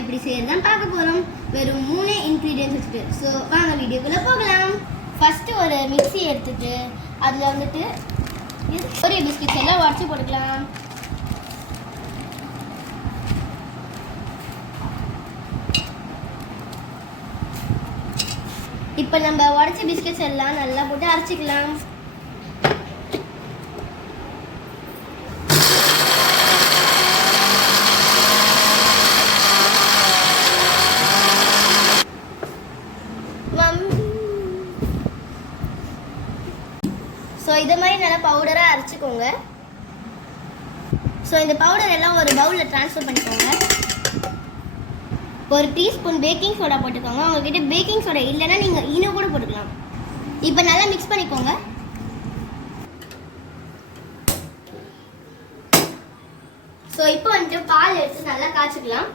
எப்படி செய்யறதுதான் பார்க்க போகிறோம். வெறும் 3 இன்க்ரீடியன்ஸ் வச்சுட்டு. ஸோ வாங்க வீடியோக்குள்ளே போகலாம். ஃபஸ்ட்டு ஒரு மிக்ஸி எடுத்துட்டு அதில் வந்துட்டு ஒரே பிஸ்கட்ஸ் எல்லாம் உடச்சி போட்டுக்கலாம். இப்போ நம்ம உடச்ச பிஸ்கட்ஸ் எல்லாம் நல்லா போட்டு அரைச்சிக்கலாம். ஸோ இதை மாதிரி நல்லா பவுடராக அரைச்சிக்கோங்க. ஸோ இந்த பவுடர் எல்லாம் ஒரு பவுலில் ட்ரான்ஸ்ஃபர் பண்ணிக்கோங்க. ஒரு டீஸ்பூன் பேக்கிங் சோடா போட்டுக்கோங்க. உங்ககிட்ட பேக்கிங் சோடா இல்லைன்னா நீங்கள் ஈனோ கூட போட்டுக்கலாம். இப்போ நல்லா மிக்ஸ் பண்ணிக்கோங்க. ஸோ இப்போ வந்துட்டு பால் எடுத்து நல்லா காய்ச்சிக்கலாம்.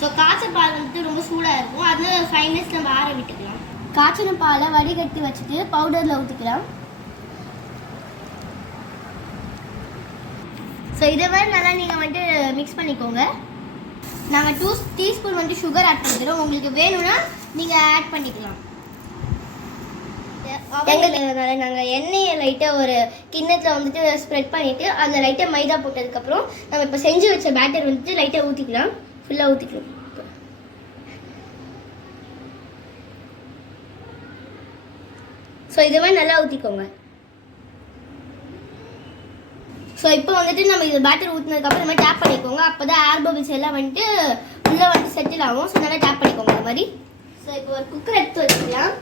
ஸோ காய்ச்ச பால் வந்துட்டு ரொம்ப சூடாக இருக்கும். அதனால 5 மினிட்ஸ் நம்ம ஆற விட்டுக்கலாம். காய்ச்சின பாலை வடிகட்டி வச்சுட்டு பவுடரில் ஊற்றிக்கலாம். ஸோ இதை மாதிரி நல்லா நீங்கள் வந்துட்டு மிக்ஸ் பண்ணிக்கோங்க. நாங்கள் 2 டீஸ்பூன் வந்துட்டு சுகர் ஆட் பண்ணிக்கிறோம். உங்களுக்கு வேணும்னா நீங்கள் ஆட் பண்ணிக்கலாம். நாங்கள் எண்ணெயை லைட்டாக ஒரு கிண்ணத்தில் வந்துட்டு ஸ்ப்ரெட் பண்ணிவிட்டு அந்த லைட்டாக மைதா போட்டதுக்கப்புறம் நம்ம இப்போ செஞ்சு வச்ச பேட்டர் வந்துட்டு லைட்டாக ஊற்றிக்கலாம். ஃபுல்லாக ஊற்றிக்கலாம். ஸோ இது மாதிரி நல்லா ஊற்றிக்கோங்க. ஸோ இப்போ வந்துட்டு நம்ம இது பேட்டர் ஊற்றினதுக்கப்புறம் இந்த மாதிரி டேப் பண்ணிக்கோங்க. அப்போ தான் ஏர் பபிள்ஸ் எல்லாம் வந்துட்டு உள்ளே வந்துட்டு செட்டில் ஆகும். ஸோ நல்லா டேப் பண்ணிக்கோங்க இந்த மாதிரி. ஸோ இப்போ ஒரு குக்கர் எடுத்து வச்சுக்கலாம்.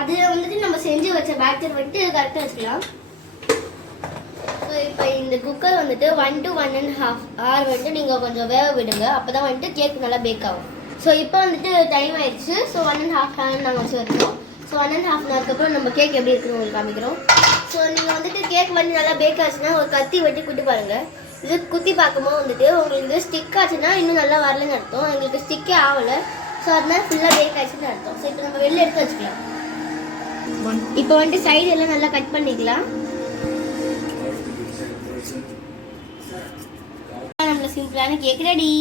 அதில் வந்துட்டு நம்ம செஞ்சு வச்ச பேட்டர் வந்துட்டு கரெக்டாக வச்சுக்கலாம். ஸோ இப்போ இந்த குக்கர் வந்துட்டு 1 to 1.5 hour வந்துட்டு நீங்கள் கொஞ்சம் வேக விடுங்க. அப்போ தான் வந்துட்டு கேக் நல்லா பேக் ஆகும். ஸோ இப்போ வந்துட்டு டைம் ஆயிடுச்சு. ஸோ 1.5 hour நாங்கள் வச்சு வச்சுருக்கோம். ஸோ 1.5 hourக்கு அப்புறம் நம்ம கேக் எப்படி இருக்குன்னு உங்களுக்கு காமிக்கிறோம். ஸோ நீங்கள் வந்துட்டு கேக் வந்து நல்லா பேக் ஆச்சுன்னா ஒரு கத்தி வெட்டி குட்டி பாருங்கள். இது குத்தி பார்க்கும்போது வந்துட்டு உங்களுக்கு இது ஸ்டிக் ஆச்சுன்னா இன்னும் நல்லா வரலன்னு அர்த்தம். எங்களுக்கு ஸ்டிக்கே ஆகலை. ஸோ அதனால ஃபுல்லாக பேக் ஆச்சுன்னு அர்த்தம். ஸோ இப்போ நம்ம வெளில எடுத்து வச்சுக்கலாம். இப்போ வந்துட்டு சைடு எல்லாம் நல்லா கட் பண்ணிக்கலாம். நம்மள சிம்பிளான கேக் ரெடி.